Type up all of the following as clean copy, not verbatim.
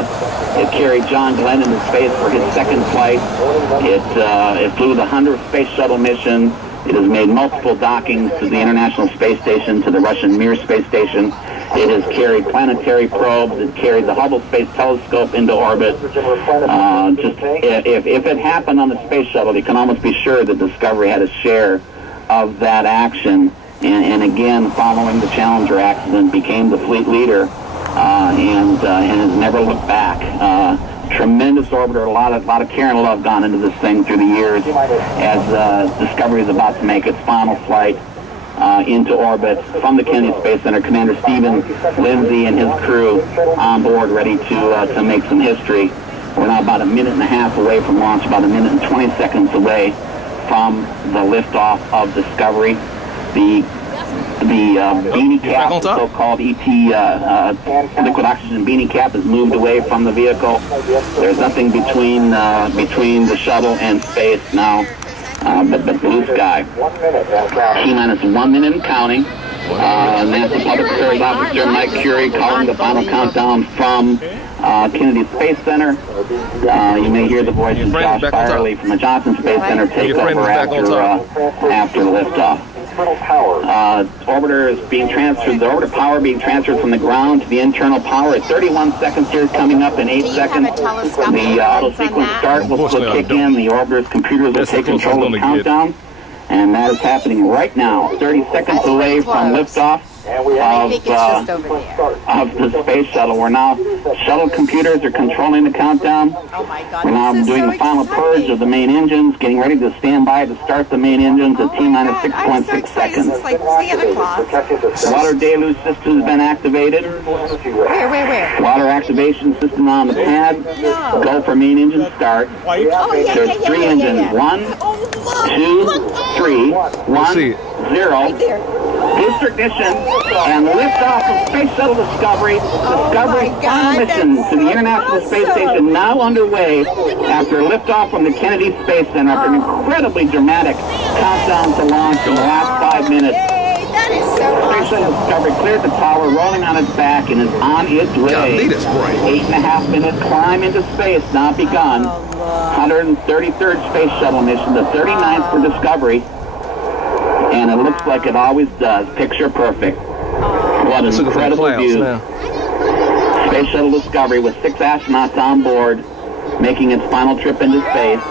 It carried John Glenn into space for his second flight. It flew the 100th space shuttle mission. It has made multiple dockings to the International Space Station, to the Russian Mir space station. It has carried planetary probes. It carried the Hubble Space Telescope into orbit. If it happened on the space shuttle, you can almost be sure that Discovery had a share of that action. And again, following the Challenger accident, became the fleet leader and has never looked back. Tremendous orbiter, a lot of care and love gone into this thing through the years as Discovery is about to make its final flight into orbit from the Kennedy Space Center. Commander Stephen Lindsay and his crew on board, ready to make some history. We're now about a minute and a half away from launch, about a minute and 20 seconds away from the liftoff of Discovery. The beanie cap, the so-called ET liquid oxygen beanie cap, has moved away from the vehicle. There's nothing between the shuttle and space now, but blue sky. T-minus 1 minute and counting. NASA Public Affairs Officer Mike Curie calling the final countdown from Kennedy Space Center. You may hear the voice of Josh Firely from the Johnson Space Center take over after liftoff. Orbiter is being transferred, the orbiter power being transferred from the ground to the internal power at 31 seconds here, coming up in 8 seconds. The auto sequence start will kick in, the orbiter's computers will take control of the countdown, and that is happening right now, 30 seconds away from liftoff of the space shuttle. We're now, shuttle computers are controlling the countdown. Oh my God. We're now doing the final purge of the main engines, getting ready to stand by to start the main engines at T-minus 6.6 seconds. It's like Santa Claus. Water deluge system has been activated. Where? Water activation system on the pad. Go for main engine start. There's 3 engines. 1, 2, 3. 1, 0. Booster ignition and liftoff of Space Shuttle Discovery. Discovery's final mission to the International Space Station now underway after liftoff from the Kennedy Space Center after an incredibly dramatic countdown to launch in the last 5 minutes. Space Shuttle Discovery cleared the tower, rolling on its back, and is on its way. 8.5 minute climb into space now begun. 133rd Space Shuttle mission, the 39th for Discovery. And it looks like it always does. Picture perfect. What an incredible view. Space Shuttle Discovery with 6 astronauts on board, making its final trip into space.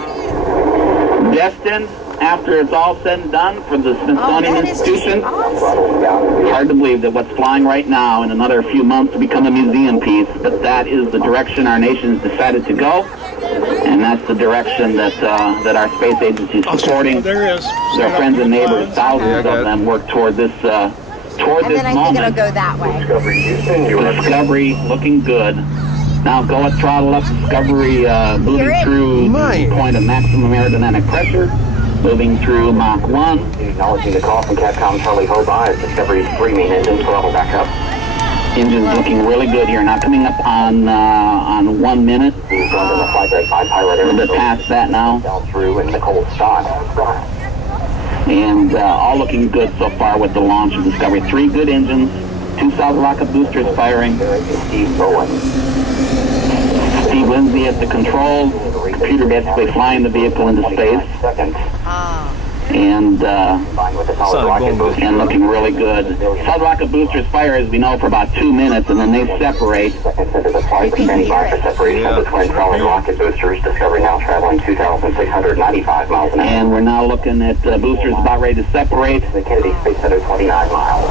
Destined, after it's all said and done, for the Smithsonian Institution. Hard to believe that what's flying right now in another few months will become a museum piece, but that is the direction our nation has decided to go. And that's the direction that our space agency is supporting. Their friends and neighbors, thousands of them, work toward this moment. And then I think it'll go that way. Discovery looking good. Now go at throttle up. Discovery moving through the point of maximum aerodynamic pressure. Moving through Mach 1. Acknowledging the call from Capcom Charlie Hoba as Discovery's 3 main engines throttle back up. Engine's looking really good here, not coming up on 1 minute. A little bit past that now. And all looking good so far with the launch of Discovery. 3 good engines, 2 solid rocket boosters firing. Steve Lindsay at the controls. Computer basically flying the vehicle into space. And looking really good. Solid rocket boosters fire, as we know, for about 2 minutes, and then they separate. Rocket boosters, Discovery now traveling 2,695 miles an hour. And we're now looking at boosters about ready to separate. The Kennedy Space Center 29 miles.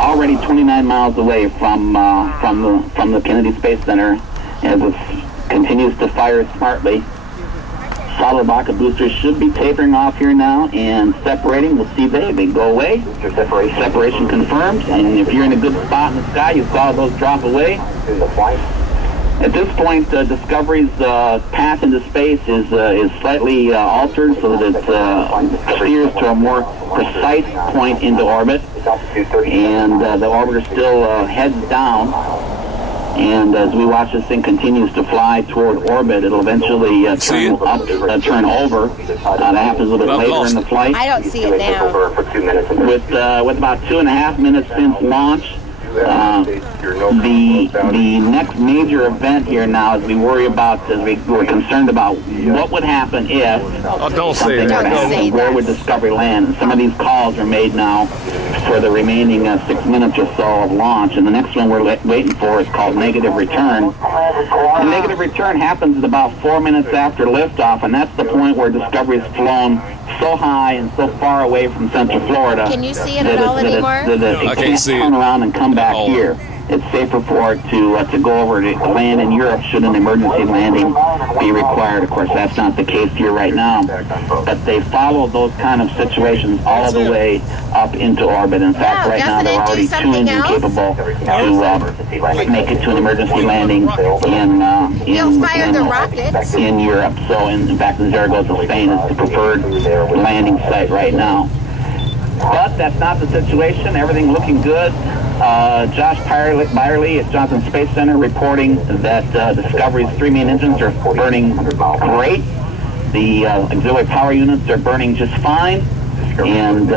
Already 29 miles away from the Kennedy Space Center, as it continues to fire smartly. Solid rocket boosters should be tapering off here now and separating. We'll see they go away. Separation confirmed. And if you're in a good spot in the sky, you saw those drop away. At this point, Discovery's path into space is slightly altered so that it steers to a more precise point into orbit. And the orbiter still heads down. And as we watch this thing continues to fly toward orbit, it'll eventually turn over. That happens a little bit later in the flight. I don't see it now. With about 2.5 minutes since launch, The next major event here now is we're concerned about what would happen if something were to happen. Where would Discovery land? And some of these calls are made now for the remaining 6 minutes or so of launch, and the next one we're waiting for is called negative return. And negative return happens at about 4 minutes after liftoff, and that's the point where Discovery's flown so high and so far away from Central Florida. Can you see it at all anymore? It can't turn around and come back here. It's safer for it to go over to land in Europe should an emergency landing be required. Of course, that's not the case here right now. But they follow those kind of situations all the way up into orbit. In fact, right now they're already tuned and capable to make it to an emergency landing in Europe. So, in fact, in Zaragoza, Spain is the preferred landing site right now. But that's not the situation. Everything looking good. Josh Byerly at Johnson Space Center reporting that Discovery's 3 main engines are burning great. The auxiliary power units are burning just fine. And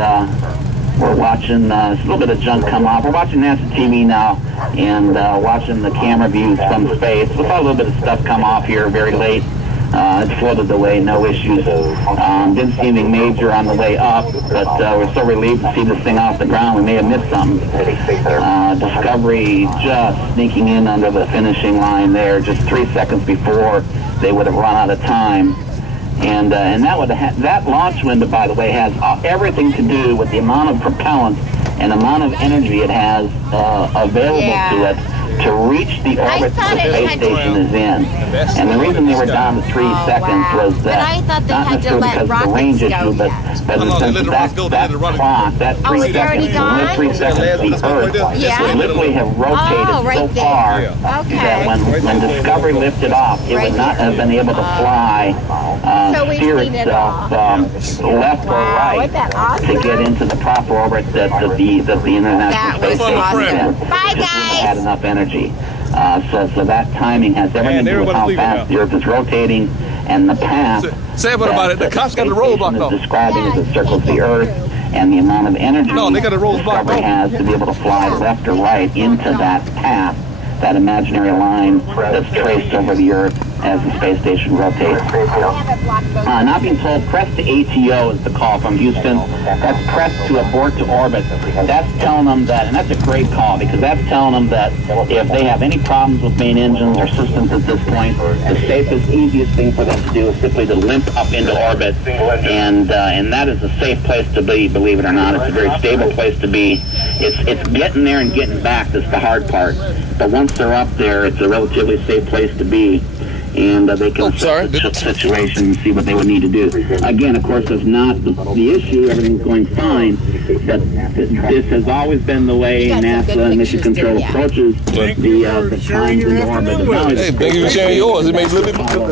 we're watching a little bit of junk come off. We're watching NASA TV now and watching the camera views from space. We saw a little bit of stuff come off here very late. It floated away, no issues. Didn't see anything major on the way up, but we're so relieved to see this thing off the ground. We may have missed something. Discovery just sneaking in under the finishing line there, just 3 seconds before they would have run out of time. And that launch window, by the way, has everything to do with the amount of propellant and amount of energy it has available to it to reach the orbit that the space station is in. And the reason they were down to 3 seconds was that, not necessarily because of the range issue, but in the sense that clock, that 3 seconds, only 3 seconds, the Earth would literally have rotated so far that when Discovery lifted off, it would not have been able to fly, steer itself left or right to get into the proper orbit that the International Space Station is in. Bye, guys. Had enough energy. So that timing has everything to do with how fast the Earth is rotating and the path that the space station is describing as it circles the Earth and the amount of energy Discovery has to be able to fly left or right into that path, that imaginary line that's traced over the Earth as the space station rotates. Not being told, press to ATO is the call from Houston. That's press to abort to orbit. That's telling them that, and that's a great call, because that's telling them that if they have any problems with main engines or systems at this point, the safest, easiest thing for them to do is simply to limp up into orbit, and that is a safe place to be, believe it or not. It's a very stable place to be. It's getting there and getting back that's the hard part. But once they're up there, it's a relatively safe place to be. And they can assess the situation and see what they would need to do. Again, of course, that's not the issue. Everything's going fine. But this has always been the way NASA and Mission Control approaches the times in orbit. Hey, thank you for sharing yours. It makes a little bit abort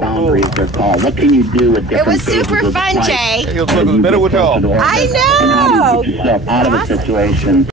boundaries, they're called. What can you do with different phases of the flight? It was super fun, Jay. It was better with y'all. I know. And how do you get yourself out of a situation